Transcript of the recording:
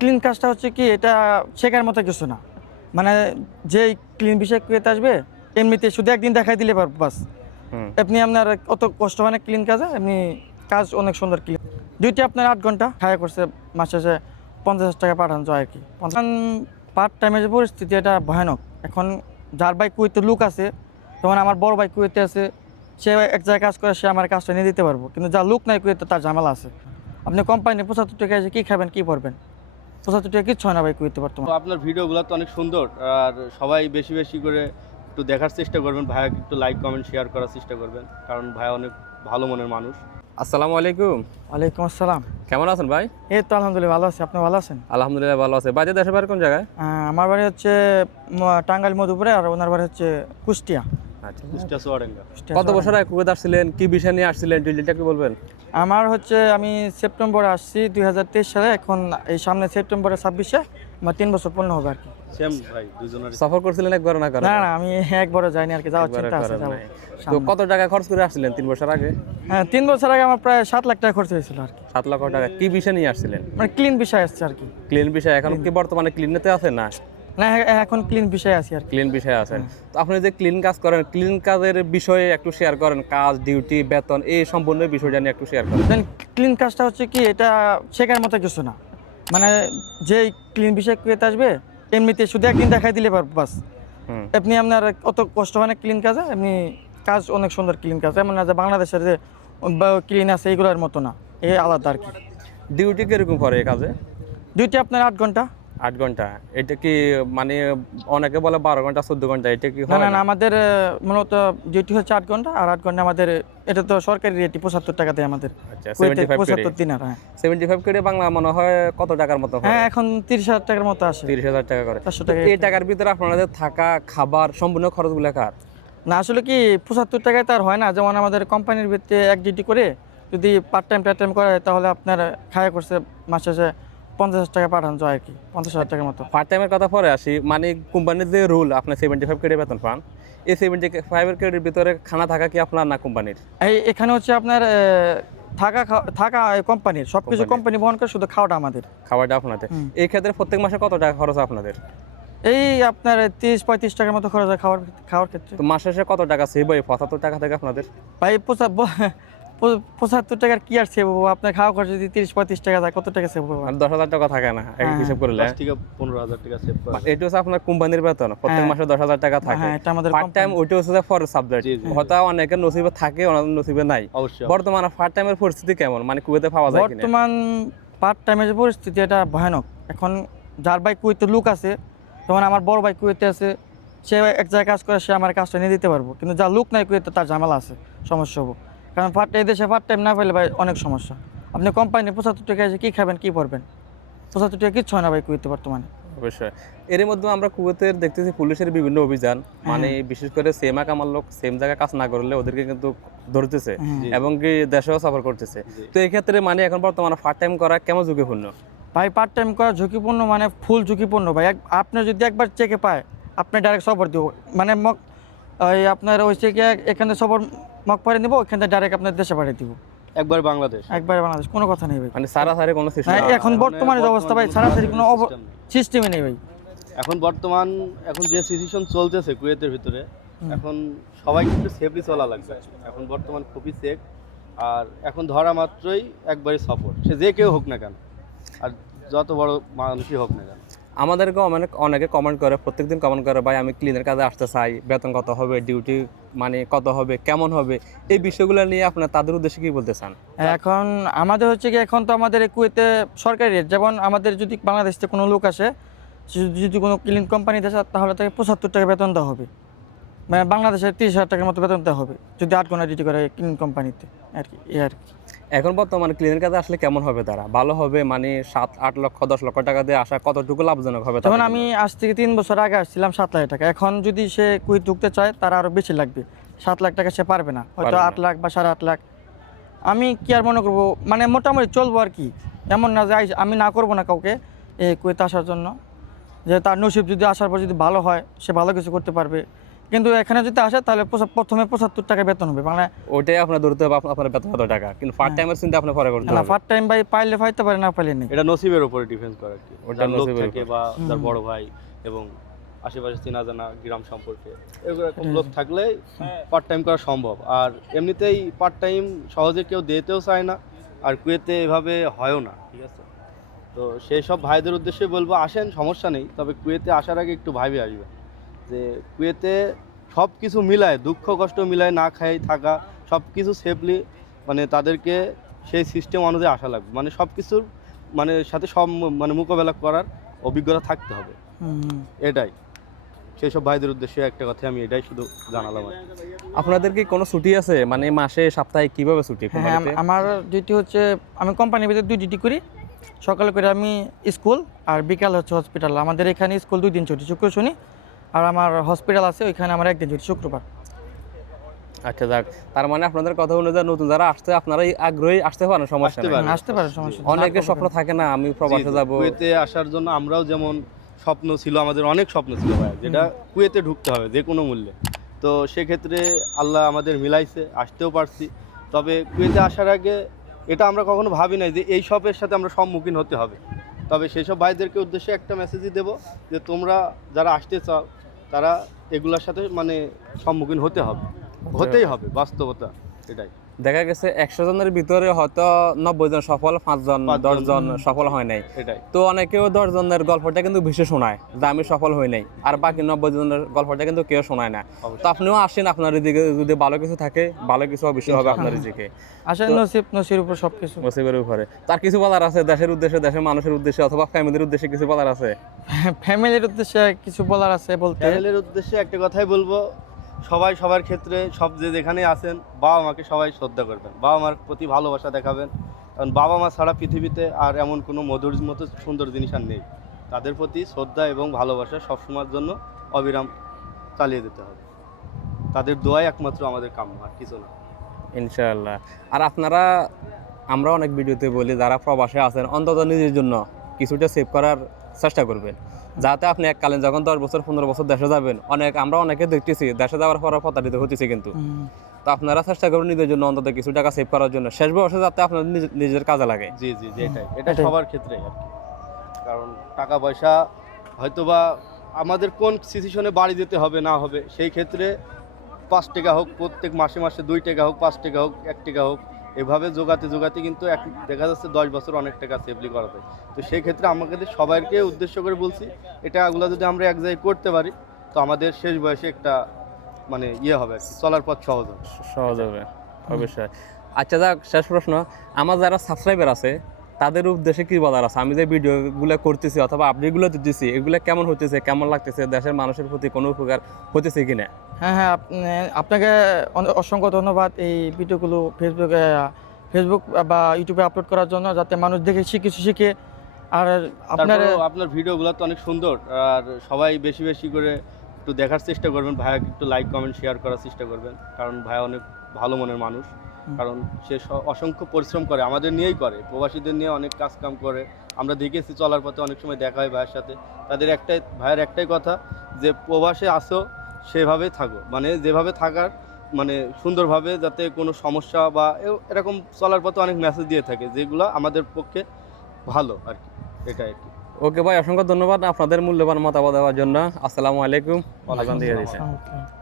Clean কাজটা হচ্ছে কি, এটা শেখার মতো কিছু না। মানে যে ক্লিন বিষয় ক্রিয়েতে আসবে এমনিতে শুধু একদিন দেখাই দিলে পারবো বাস। আপনি আপনার অত কষ্ট হয় না ক্লিন কাজে, এমনি কাজ অনেক সুন্দর ক্লিন। ডিউটি আপনার 8 ঘন্টা খায়া করছে, মাস শেষে 50,000 টাকা পাঠানো যায় আর কি। পার্ট টাইমের যে পরিস্থিতি এটা ভয়ানক। এখন যার বাইক কুয়েতে লুক আছে, যেমন আমার বড় বাইক কুয়েতে আছে, সে এক জায়গায় কাজ করে, সে আমার কাজটা নিয়ে দিতে পারবো, কিন্তু যার লুক নাই কুয়েতে তার ঝামেলা আছে। আপনি কোম্পানি 75 টাকা এসে কী খাবেন কী পড়বেন? 75 টাকা কিচ্ছু হয় না ভাই কুয়েতে বর্তমানে। তো আপনার ভিডিওগুলো তো অনেক সুন্দর, আর সবাই বেশি বেশি করে একটু দেখার চেষ্টা করবেন, ভাইয়াকে একটু লাইক কমেন্ট শেয়ার করার চেষ্টা করবেন, কারণ ভাইয়া অনেক ভালো মনের মানুষ। আসসালামু আলাইকুম। ওয়ালাইকুম আসসালাম। কেমন আছেন ভাই? এই তো আলহামদুলিল্লাহ ভালো আছি, আপনি ভালো আছেন? আলহামদুলিল্লাহ ভালো আছে। বাড়িতে দেশের বাড়ি কোন জায়গায়? আমার বাড়ি হচ্ছে টাঙ্গাইল মধুপুরে, আর ওনার বাড়ি হচ্ছে কুষ্টিয়া। আচ্ছা, কুষ্টিয়া চুয়াডাঙ্গা। কত বছর আগে কুয়েত আসছিলেন, কি বিষয় নিয়ে আসছিলেন, ডিটেইলটা একটু বলবেন? আমার হচ্ছে আমি সেপ্টেম্বরে আসছি 2023 সালে, এখন এই সামনে সেপ্টেম্বরে 26-এ আমার 3 বছর পূর্ণ হবে আর কি। সেম ভাই, দুজনের। সফর করছিলেন একবার না করেন? না না, আমি একবারও যাইনি আর কি, যাওয়ার চিন্তা আছে, যাবো তো সামনে। কত টাকা খরচ করে আসছিলেন 3 বছর আগে? হ্যাঁ, 3 বছর আগে আমার প্রায় 7 লাখ টাকা খরচ হয়েছিল আর কি। 7 লক্ষ টাকা। কি বিষয় নিয়ে আসছিলেন? মানে ক্লিন বিষয় আসছে আর কি। ক্লিন বিষয়। এখন কি বর্তমানে ক্লিনতে আছেন না? না, এখন ক্লিন বিষয় আছি আর কি। ক্লিন বিষয়ে আছেন। তো আপনি যে ক্লিন কাজ করেন, ক্লিন কাজের বিষয়ে একটু শেয়ার করেন। কাজ, ডিউটি, বেতন, এই সম্পূর্ণ বিষয়টা নিয়ে একটু শেয়ার করেন। ক্লিন কাজটা হচ্ছে কি, এটা শেখার মতো কিছু না। মানে যে ক্লিন বিষয় ক্রিয়েতে আসবে এমনিতে শুধু একদিন দেখাই দিলে পারবো বাস। আপনি আপনার অত কষ্ট হয় না ক্লিন কাজে, এমনি কাজ অনেক সুন্দর ক্লিন কাজ, এমন না যে বাংলাদেশের যে ক্লিন আছে এইগুলোর মতো না, এই আলাদা আর কি। ডিউটি কিরকম করে এই কাজে? ডিউটি আপনার 8 ঘন্টা। 8 ঘন্টা। এটা কি মানে অনেকে বলে 12 ঘন্টা 14 ঘন্টা, এটা কি না হয় না না? না, আমাদের মূলত ডিউটি হচ্ছে 8 ঘন্টা, আর 8 ঘন্টা আমাদের, এটা তো সরকারি রেট 75 টাকা দেয় আমাদের। আচ্ছা, কুয়েতে 75 করে। 75 দিনার। হ্যাঁ 75 করে বাংলা মনে হয় কত টাকার মতো হয়? হ্যাঁ, এখন 30,000 টাকার মতো আসে। 30,000 টাকা করে। 400 তো টাকা। এই টাকার ভিতরে আপনাদের থাকা, খাবার সম্পূর্ণ খরচগুলো কার? না আসলে কি 75 টাকায় তো আর হয় না। যেমন আমাদের কোম্পানির ভিত্তিতে এক ডিউটি করে যদি পার্ট টাইম করে, তাহলে আপনার খায়া করছে মাস শেষে 50,000 টাকা পাঠানো যায় আর কি, 50,000 টাকার মতো। পার্ট টাইমের কথা পরে আসি। মানে কোম্পানির যে রুল, আপনি 75 করে বেতন পান, এই 75 এর ভিতরে খানা থাকা কি আপনার না কোম্পানির? এখানে হচ্ছে আপনার থাকা কোম্পানির, সবকিছু কোম্পানি বহন করে, শুধু খাওয়াটা আমাদের। খাবারটা আপনাদের। এই ক্ষেত্রে প্রত্যেক মাসে কত টাকা খরচ হয় আপনাদের? এই আপনার 30-35 টাকার মতো খরচ হয় খাওয়ার ক্ষেত্রে। তো মাস শেষে কত টাকা সেভ হয়? 75 টাকা থেকে আপনাদের? ভাই 75 টাকার কি আর সেভ হবো? আপনার খাওয়া খরচ যদি 30-35 টাকা যায়, কত টাকা সেভ হবে? মানে 10,000 টাকা থাকে না এক হিসাব করলে? 10 থেকে 15,000 টাকা সেভ করা। এটা হচ্ছে আপনার কোম্পানির বেতন, প্রত্যেক মাসে 10,000 টাকা থাকে। হ্যাঁ, এটা আমাদের পার্ট টাইম ওইটা হচ্ছে ফর সাবজেক্ট। জি, জি। হয়তো অনেকের নসিবে থাকে, অনেকের নসিবে নাই। অবশ্যই। বর্তমানে পার্ট টাইমের পরিস্থিতি কেমন, মানে কুয়েতে পাওয়া যায় কিনা? বর্তমান পার্ট টাইমের যে পরিস্থিতি এটা ভয়ানক। এখন যার বাইক কুয়েতে লুক আছে, যেমন আমার বড় বাইক কুয়েতে আছে, সে এক জায়গায় কাজ করে, সে আমার কাজটা নিয়ে দিতে পারবো, কিন্তু যার লুক নাই কুয়েতে তার ঝামেলা আছে, সমস্যা হবো। কারণ এই দেশে পার্ট টাইম না পেলে ভাই অনেক সমস্যা। আপনি কোম্পানি 75 টাকা এসে কী খাবেন কী পড়বেন? 75 টাকা কিচ্ছু হয় না ভাই কুয়েতে বর্তমানে। অবশ্যই। এর মধ্যে আমরা কুয়েতের দেখতেছি পুলিশের বিভিন্ন অভিযান, মানে বিশেষ করে সেম কামার লোক সেম জায়গায় কাজ না করলে ওদেরকে কিন্তু ধরতেছে এবং কি দেশেও সফর করতেছে। তো এই ক্ষেত্রে মানে এখন বর্তমানে পার্ট টাইম করা কেমন ঝুঁকিপূর্ণ? ভাই পার্ট টাইম করা ঝুঁকিপূর্ণ, মানে ফুল ঝুঁকিপূর্ণ ভাই। আপনি যদি একবার চেকে পায়, আপনি ডাইরেক্ট সফর দিব, মানে ওই আপনার ওই চেকে এখানে সফর মক পরে নেবো, ওইখান থেকে ডাইরেক্ট আপনার দেশে পাঠিয়ে দিব, একবার বাংলাদেশ। একবারে বাংলাদেশ, কোনো কথা নেই ভাই। মানে সারাসারি কোনো সিস্টেম? হ্যাঁ, এখন বর্তমানে যে অবস্থা ভাই, ছাড়াছাড়ি কোনো সিস্টেমই নেই ভাই। এখন যে সিচুয়েশন চলতেছে কুয়েতের ভিতরে, এখন সবাই একটু সেফলি চলা লাগবে। এখন বর্তমান খুবই সেফ, আর এখন ধরা মাত্রই একবারই সফর, সে যে কেউ হোক না কেন, আর যত বড় মানুষই হোক না কেন। আমাদেরকে অনেকে কমেন্ট করে, প্রত্যেকদিন কমেন্ট করে, ভাই আমি ক্লিনের কাজে আসতে চাই, বেতন কত হবে, ডিউটি মানে কত হবে, কেমন হবে, এই বিষয়গুলো নিয়ে আপনার তাদের উদ্দেশ্যে কি বলতে চান? এখন আমাদের হচ্ছে কি, এখন তো আমাদের এই কুয়েতে সরকারি রেট, যেমন আমাদের যদি বাংলাদেশ থেকে কোনো লোক আসে, সে যদি কোনো ক্লিন কোম্পানিতে আসে, তাহলে তাকে 75 টাকা বেতন দেওয়া হবে। মানে বাংলাদেশের 30,000 টাকার মতো বেতন দেওয়া হবে যদি 8 ঘন্টা ডিউটি করে ক্লিন কোম্পানিতে আর কি, এই আর কি। এখন বর্তমানে ক্লিনের কাজে আসলে কেমন হবে তারা? ভালো হবে, মানে 7-8 লক্ষ 10 লক্ষ টাকা দিয়ে আসা কতটুকু লাভজনক হবে? যেমন আমি আজ থেকে 3 বছর আগে আসছিলাম 7 লাখ টাকা, এখন যদি সে কুয়েত ঢুকতে চায় তার আরও বেশি লাগবে। 7 লাখ টাকা সে পারবে না, হয়তো 8 লাখ বা 8.5 লাখ। আমি কি আর মনে করবো, মানে মোটামুটি চলবো আর কি। এমন না যে আমি না করবো না কাউকে এই কুয়েতে আসার জন্য, যে তার নসিব যদি আসার পর যদি ভালো হয়, সে ভালো কিছু করতে পারবে। কিন্তু এখানে যদি আসে তাহলে প্রথমে 75 টাকা বেতন হবে মানে ওইটাই আপনার ধরতে হবে আপনার বেতন কত টাকা, কিন্তু পার্ট টাইমের চিন্তা আপনি পরে করতে না হবে। পার্ট টাইম ভাই পাইলে পাইতে পারে না পাইলে নেই। এটা নসিবের উপরে ডিপেন্ড করে আর কি, ওটা যার লোক নসিবের থাকে বা যার বড় ভাই এবং আশেপাশে চেনা জানা গ্রাম সম্পর্কে এরকম লোক থাকলে পার্ট টাইম করা সম্ভব। আর এমনিতেই পার্ট টাইম সহজে কেউ দিতেও চায় না, আর কুয়েতে এভাবে হয়ও না, ঠিক আছে। তো সেই সব ভাইদের উদ্দেশ্যে বলবো আসেন, সমস্যা নেই, তবে কুয়েতে আসার আগে একটু ভাইবে আসবেন যে কুয়েতে সব কিছু মিলায়, দুঃখ কষ্ট মিলায়, না খাই থাকা সব কিছু সেফলি, মানে তাদেরকে সেই সিস্টেম অনুযায়ী আসা লাগবে, মানে সব কিছুর মানে সাথে সব মানে মোকাবেলা করার অভিজ্ঞতা থাকতে হবে। এটাই সেই সব ভাইদের উদ্দেশ্যে একটা কথা আমি এটাই শুধু জানালাম আর কি। আপনাদের কি কোনো ছুটি আছে, মানে মাসে সপ্তাহে কিভাবে ছুটি হ্যাঁ কোম্পানিতে? আমার ডিউটি হচ্ছে আমি কোম্পানির ভিতরে 2 ডিউটি করি। সকালে করে আমি স্কুল আর বিকাল হচ্ছে হসপিটাল। আমাদের এখানে স্কুল 2 দিন ছুটি, শুক্র শনি, আর আমার হসপিটাল আছে ওইখানে আমার 1 দিন ছুটি শুক্রবার। আচ্ছা যাক, তার মানে আপনাদের কথা অনুযায়ী নতুন যারা আসছে আপনারা আগ্রহী আসতে পারেন, সমস্যা আসতে নেই। পারেন। আসতে পারে সমস্যা নেই। অনেকের স্বপ্ন থাকে না আমি প্রবাসে যাব। কুয়েতে আসার জন্য আমরাও যেমন স্বপ্ন ছিল, আমাদের অনেক স্বপ্ন ছিল ভাই, যেটা কুয়েতে ঢুকতে হবে যে কোনো মূল্যে। তো সেক্ষেত্রে আল্লাহ আমাদের মিলাইছে, আসতেও পারছি। তবে কুয়েতে আসার আগে এটা আমরা কখনো ভাবি নাই যে এই সবের সাথে আমরা সম্মুখীন হতে হবে। তবে সেই সব ভাইদেরকে উদ্দেশ্যে একটা মেসেজই দেবো যে তোমরা যারা আসতে চাও তারা এগুলোর সাথে মানে সম্মুখীন হতে হবে, হতেই হবে, বাস্তবতা এটাই। দেখা গেছে 100 জনের ভিতরে হয়তো 90 জন সফল, 5 জন 10 জন সফল হয় নাই। এটাই তো অনেকেও 10 জনের গল্পটা কিন্তু ভেসে শোনায় যে আমি সফল হই নাই, আর বাকি 90 জনের গল্পটা কিন্তু কেউ শোনায় না। তো আপনিও আসেন, আপনার এদিকে যদি ভালো কিছু থাকে, ভালো কিছু অবশ্যই হবে আপনার এদিকে। আসলে নসিবের উপর সবকিছু। নসিবের উপরে তার কিছু বলার আছে দেশের উদ্দেশ্যে, দেশের মানুষের উদ্দেশ্যে অথবা ফ্যামিলির উদ্দেশ্যে কিছু বলার আছে? ফ্যামিলির উদ্দেশ্যে কিছু বলার আছে বলতে, ফ্যামিলির উদ্দেশ্যে একটা কথাই বলবো, সবাই সবার ক্ষেত্রে সব যে যেখানে আছেন বাবা মাকে সবাই শ্রদ্ধা করবেন, বাবা মার প্রতি ভালোবাসা দেখাবেন, কারণ বাবা মা ছাড়া পৃথিবীতে আর এমন কোনো মধুর মতো সুন্দর জিনিস আর নেই। তাদের প্রতি শ্রদ্ধা এবং ভালোবাসা সবসময়ের জন্য অবিরাম চালিয়ে যেতে হবে, তাদের দোয়াই একমাত্র আমাদের কাম্য, আর কিছু না। ইনশাআল্লাহ। আর আপনারা, আমরা অনেক ভিডিওতে বলি যারা প্রবাসে আছেন অন্তত নিজের জন্য কিছুটা সেভ করার চেষ্টা করবেন, যাতে আপনি এককালীন যখন 10 বছর 15 বছর দেশে যাবেন, আমরা অনেকে দেখতেছি দেশে যাওয়ার পর প্রতারিত হতেছে কিন্তু। তো আপনারা চেষ্টা করবেন নিজের জন্য অন্তত কিছু টাকা সেভ করার জন্য, শেষ বয়সে যাতে আপনার নিজের কাজে লাগে। জি জি জি, এটা সবার ক্ষেত্রে আর কি। কারণ টাকা পয়সা হয়তোবা আমাদের কোন সিচুয়েশনে বাড়ি যেতে হবে না হবে, সেই ক্ষেত্রে 5 টাকা হোক, প্রত্যেক মাসে মাসে 2 টাকা হোক, 5 টাকা হোক, 1 টাকা হোক, এভাবে জোগাতে কিন্তু দেখা যাচ্ছে 10 বছর অনেক টাকা সেভলি করা যায়। তো সেই ক্ষেত্রে আমাদের সবাইকে উদ্দেশ্য করে বলছি, এগুলো যদি আমরা এক জায়গায় করতে পারি তো আমাদের শেষ বয়সে একটা মানে হবে আর কি, চলার পথ সহজ হবে। অবশ্যই। আচ্ছা যাক, শেষ প্রশ্ন, আমার যারা সাবস্ক্রাইবার আছে তাদের উদ্দেশ্যে কি বলার আছে? আমি যে ভিডিওগুলো করতেছি অথবা আপডেটগুলো দিতেছি, এগুলো কেমন হতেছে, কেমন লাগতেছে, দেশের মানুষের প্রতি কোনো উপকার হতেছে কিনা? হ্যাঁ আপনাকে অসংখ্য ধন্যবাদ এই ভিডিওগুলো ফেসবুক বা ইউটিউবে আপলোড করার জন্য, যাতে মানুষ দেখে কিছু শিখে। আর আপনার ভিডিওগুলো তো অনেক সুন্দর, আর সবাই বেশি বেশি করে একটু দেখার চেষ্টা করবেন, ভাইয়াকে একটু লাইক কমেন্ট শেয়ার করার চেষ্টা করবেন, কারণ ভাইয়া অনেক ভালো মনের মানুষ। কারণ সে অসংখ্য পরিশ্রম করে, আমাদের নিয়েই করে, প্রবাসীদের নিয়ে অনেক কাজ কাম করে, আমরা দেখেছি চলার পথে অনেক সময় দেখা হয় ভাইয়ের সাথে। ভাইয়ের একটাই কথা যে প্রবাসে আসো সেভাবেই থাকো, মানে যেভাবে থাকার মানে সুন্দরভাবে, যাতে কোনো সমস্যা বা এরকম চলার পথে অনেক মেসেজ দিয়ে থাকে যেগুলো আমাদের পক্ষে ভালো আর কি, এটাই আর কি। ওকে ভাই, অসংখ্য ধন্যবাদ আপনাদের মূল্যবান মতামত দেওয়ার জন্য। আসসালামু আলাইকুম। ওয়ালাইকুম আসসালাম।